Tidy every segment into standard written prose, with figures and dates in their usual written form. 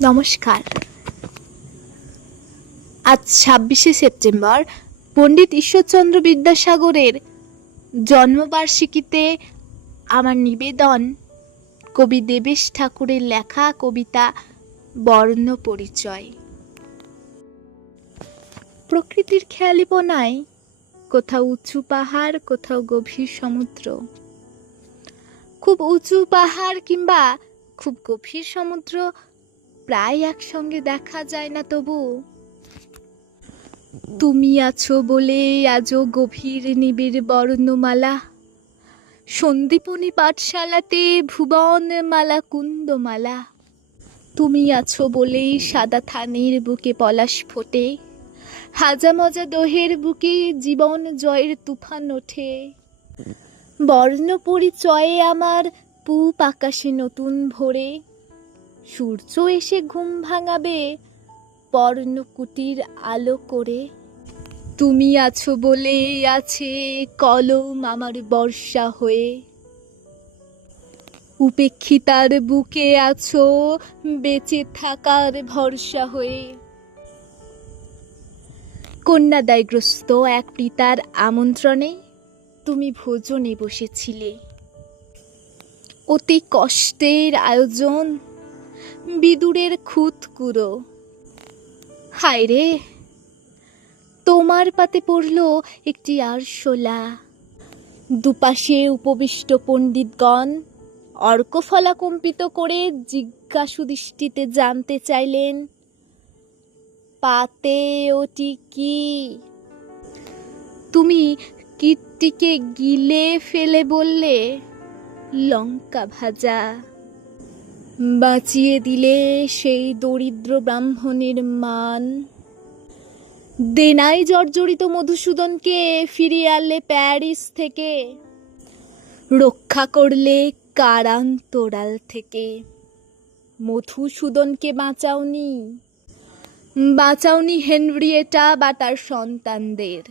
নমস্কার। আজ ২৬শে সেপ্টেম্বর পণ্ডিত ঈশ্বরচন্দ্র বিদ্যাসাগরের জন্মবার্ষিকীতে আমার নিবেদন কবি দেবেশ ঠাকুরের লেখা কবিতা বর্ণ পরিচয়। প্রকৃতির খেয়ালিপনায় কোথাও উঁচু পাহাড়, কোথাও গভীর সমুদ্র। খুব উঁচু পাহাড় কিংবা খুব গভীর সমুদ্র প্রায় একসঙ্গে দেখা যায় না, তবু তুমি আছো বলে আজও গভীর নিবিড় বর্ণমালা। সন্দীপনী পাঠশালাতে ভুবন মালা কুন্দমালা। তুমি আছো বলেই সাদা থানের বুকে পলাশ ফোটে, হাজা মজা দোহের বুকে জীবন জয়ের তুফান ওঠে। বর্ণ পরিচয়ে আমার পূব আকাশে নতুন ভোরে, সূর্য এসে ঘুম ভাঙাবে পর্ণকুটির আলো করে। তুমি আছো বলে আছে কলম আমার বর্ষা হয়ে, উপেক্ষিতার বুকে আছো বেঁচে থাকার ভরসা হয়ে। কন্যাদায়গ্রস্ত এক পিতার আমন্ত্রণে তুমি ভোজনে বসেছিলে। অতি কষ্টের আয়োজন, বিদুরের খুঁতকুড়ো। হায় রে, তোমার পাতে পড়ল একটি আরশোলা। দুপাশে উপবিষ্ট পণ্ডিতগণ অর্কফলা কম্পিত করে জিজ্ঞাসু দৃষ্টিতে জানতে চাইলেন, পাতে ওটি কি? তুমি কীর্তিকে গিলে ফেলে বললে, লঙ্কা ভাজা। বাঁচিয়ে দিলে সেই দরিদ্র ব্রাহ্মণের মান। দেনাই জর্জরিত মধুসূদনকে ফিরিয়ে আনলে প্যারিস থেকে, রক্ষা করলে কারান্তরাল থেকে। মধুসূদনকে বাঁচাওনি হেনরিয়েটা বা তার সন্তানদের।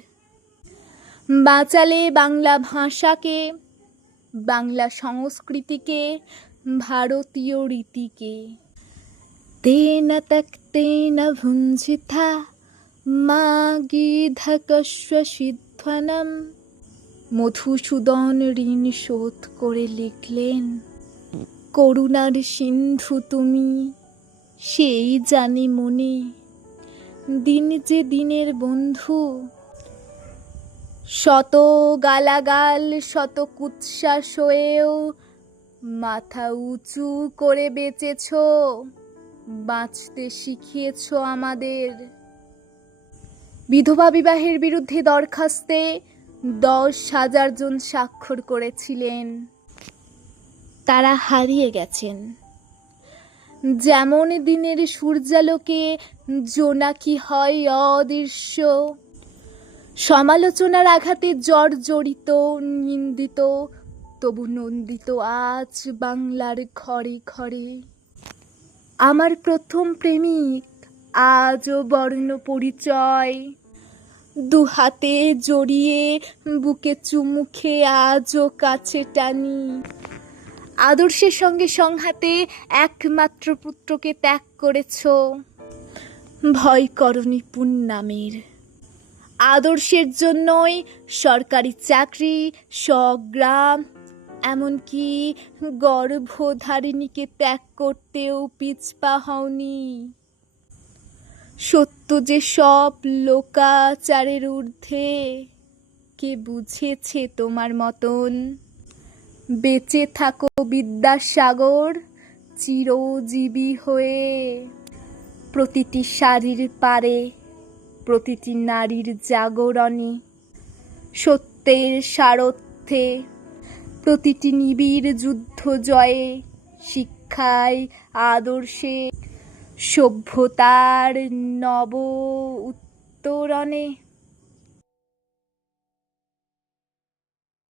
বাঁচালে বাংলা ভাষাকে, বাংলা সংস্কৃতিকে, ভারতীয় রীতিকে। তেনা তক্তেনা ভুঞ্জিথা মা গীধকস্ব সিধ্বনম। মধুসূদন ঋণ শোধ করে লিখলেন, করুণার সিন্ধু তুমি, সেই জানি মনে। দিন যে দিনের বন্ধু, শত গালাগাল শত কুৎসা সয়েও মাথা উঁচু করে বেঁচেছ, বাঁচতে শিখিয়েছ আমাদের। বিধবা বিবাহের বিরুদ্ধে দরখাস্তে 10,000 জন স্বাক্ষর করেছিলেন, তারা হারিয়ে গেছেন। যেমন দিনের সূর্যালোকে জোনাকি হয় অদৃশ্য, সমালোচনার আঘাতে জর্জরিত নিন্দিত, তবু নন্দিত আজ বাংলার ঘরে ঘরে। আমার প্রথম প্রেমিক আজও বর্ণ পরিচয়, দুহাতে জড়িয়ে বুকে চুমুখে আজও কাছে টানি। আদর্শের সঙ্গে সংঘাতে একমাত্র পুত্রকে ত্যাগ করেছ, ভয় করনি পুণ্যামের। আদর্শের জন্যই সরকারি চাকরি, স্বগ্রাম, এমনকি গর্ভধারিণীকে ত্যাগ করতেও পিছপা হওনি। সত্য যে সব লোকাচারের ঊর্ধ্বে, কে বুঝেছে তোমার মতন? বেঁচে থাকো বিদ্যাসাগর চিরজীবী হয়ে। প্রতিটি শাড়ির পারে, প্রতিটি নারীর জাগরণে, সত্যের সারথ্যে, প্রতিটি নিবিড় যুদ্ধ জয়ে, শিক্ষায় আদর্শে, সভ্যতার নব উত্তরণে।